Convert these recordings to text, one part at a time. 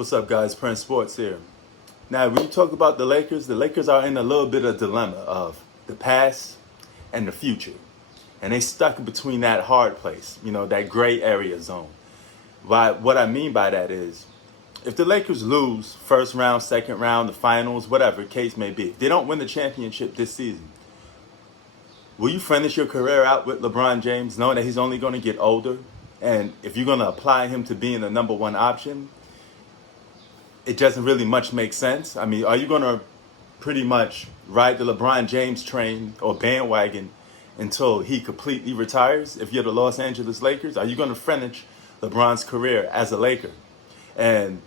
What's up, guys? Prince Sports here. Now, when you talk about the Lakers are in a little bit of dilemma of the past and the future. And they stuck between that hard place, that gray area zone. What I mean by that is, if the Lakers lose first round, second round, the finals, whatever the case may be, if they don't win the championship this season, will you finish your career out with LeBron James knowing that he's only going to get older? And if you're going to apply him to being the number one option, it doesn't really much make sense. I mean, are you going to pretty much ride the LeBron James train or bandwagon until he completely retires? If you're the Los Angeles Lakers, are you going to finish LeBron's career as a Laker and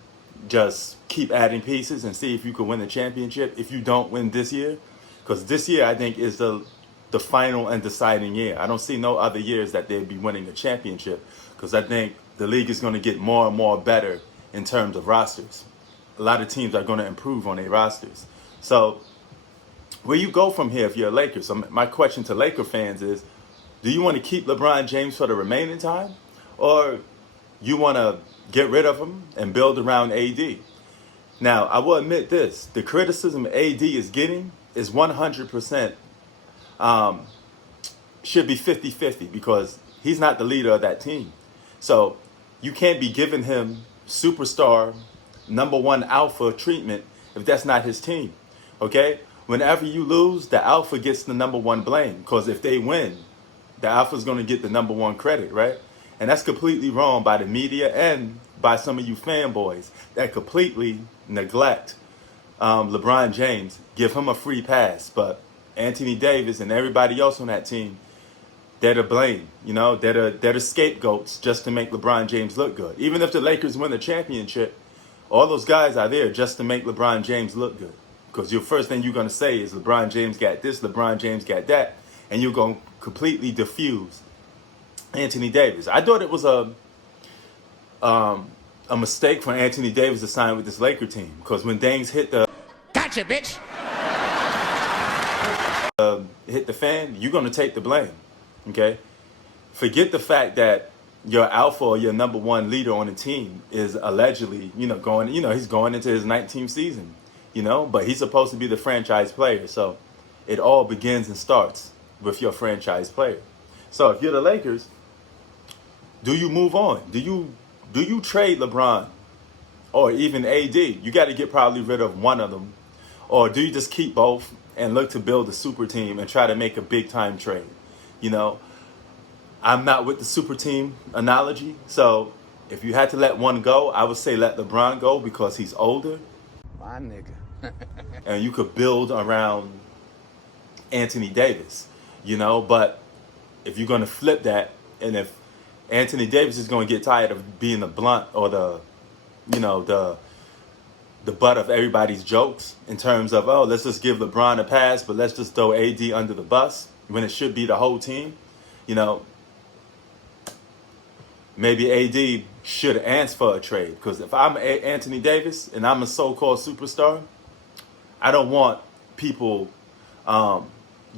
just keep adding pieces and see if you can win the championship if you don't win this year? Because this year, I think, is the final and deciding year. I don't see no other years that they'd be winning a championship, because I think the league is going to get more and more better in terms of rosters. A lot of teams are going to improve on their rosters. So where you go from here if you're a Lakers? So my question to Laker fans is, do you want to keep LeBron James for the remaining time? Or you want to get rid of him and build around AD? Now, I will admit this. The criticism AD is getting is 100% should be 50-50, because he's not the leader of that team. So you can't be giving him superstar number one alpha treatment if that's not his team. Okay? Whenever you lose, the alpha gets the number one blame, because if they win, the alpha's going to get the number one credit, right? And that's completely wrong by the media and by some of you fanboys that completely neglect LeBron James, give him a free pass. But Anthony Davis and everybody else on that team, they're to blame. They're the scapegoats just to make LeBron James look good. Even if the Lakers win the championship, all those guys are there just to make LeBron James look good. Because your first thing you're going to say is LeBron James got this, LeBron James got that, and you're going to completely diffuse Anthony Davis. I thought it was a mistake for Anthony Davis to sign with this Laker team, because when things hit the gotcha, bitch, hit the fan, you're going to take the blame. Okay? Forget the fact that your alpha or your number one leader on the team is allegedly, he's going into his 19th season, but he's supposed to be the franchise player. So it all begins and starts with your franchise player. So if you're the Lakers, do you move on? Do you trade LeBron or even AD? You got to get probably rid of one of them. Or do you just keep both and look to build a super team and try to make a big time trade? I'm not with the super team analogy. So if you had to let one go, I would say let LeBron go, because he's older. my nigga. And you could build around Anthony Davis, but if you're going to flip that, and if Anthony Davis is going to get tired of being the blunt or the butt of everybody's jokes in terms of, oh, let's just give LeBron a pass, but let's just throw AD under the bus when it should be the whole team, maybe AD should ask for a trade. Because if I'm Anthony Davis and I'm a so-called superstar, I don't want people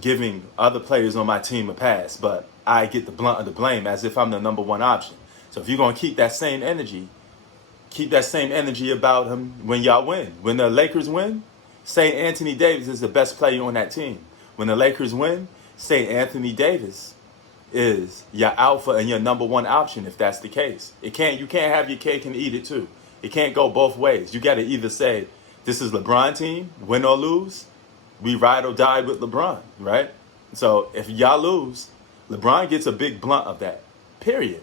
giving other players on my team a pass, but I get the blunt of the blame as if I'm the number one option. So if you're going to keep that same energy about him when y'all win. When the Lakers win, say Anthony Davis is the best player on that team. When the Lakers win, say Anthony Davis is your alpha and your number one option, if that's the case. You can't have your cake and eat it too. It can't go both ways. You got to either say, this is LeBron team, win or lose, we ride or die with LeBron, right? So if y'all lose, LeBron gets a big blunt of that, period.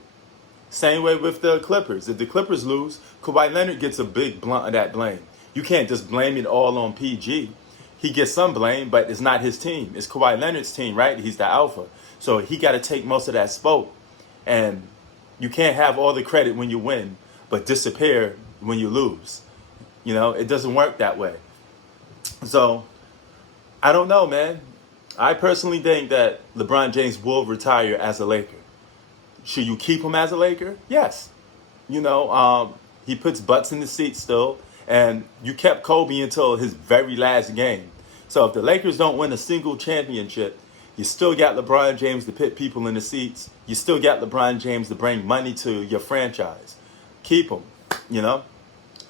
Same way with the Clippers. If the Clippers lose, Kawhi Leonard gets a big blunt of that blame. You can't just blame it all on PG. He gets some blame, but it's not his team. It's Kawhi Leonard's team, right? He's the alpha. So he got to take most of that smoke. And you can't have all the credit when you win, but disappear when you lose. It doesn't work that way. So I don't know, man. I personally think that LeBron James will retire as a Laker. Should you keep him as a Laker? Yes. He puts butts in the seats still. And you kept Kobe until his very last game. So if the Lakers don't win a single championship, you still got LeBron James to put people in the seats. You still got LeBron James to bring money to your franchise. Keep him,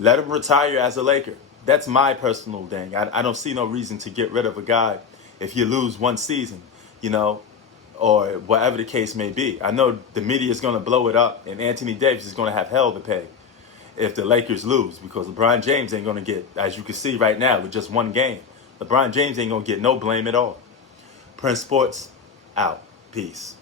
Let him retire as a Laker. That's my personal thing. I don't see no reason to get rid of a guy if you lose one season, you know, or whatever the case may be. I know the media is going to blow it up, and Anthony Davis is going to have hell to pay if the Lakers lose, because LeBron James ain't going to get, as you can see right now with just one game, LeBron James ain't going to get no blame at all. Prince Sports, out. Peace.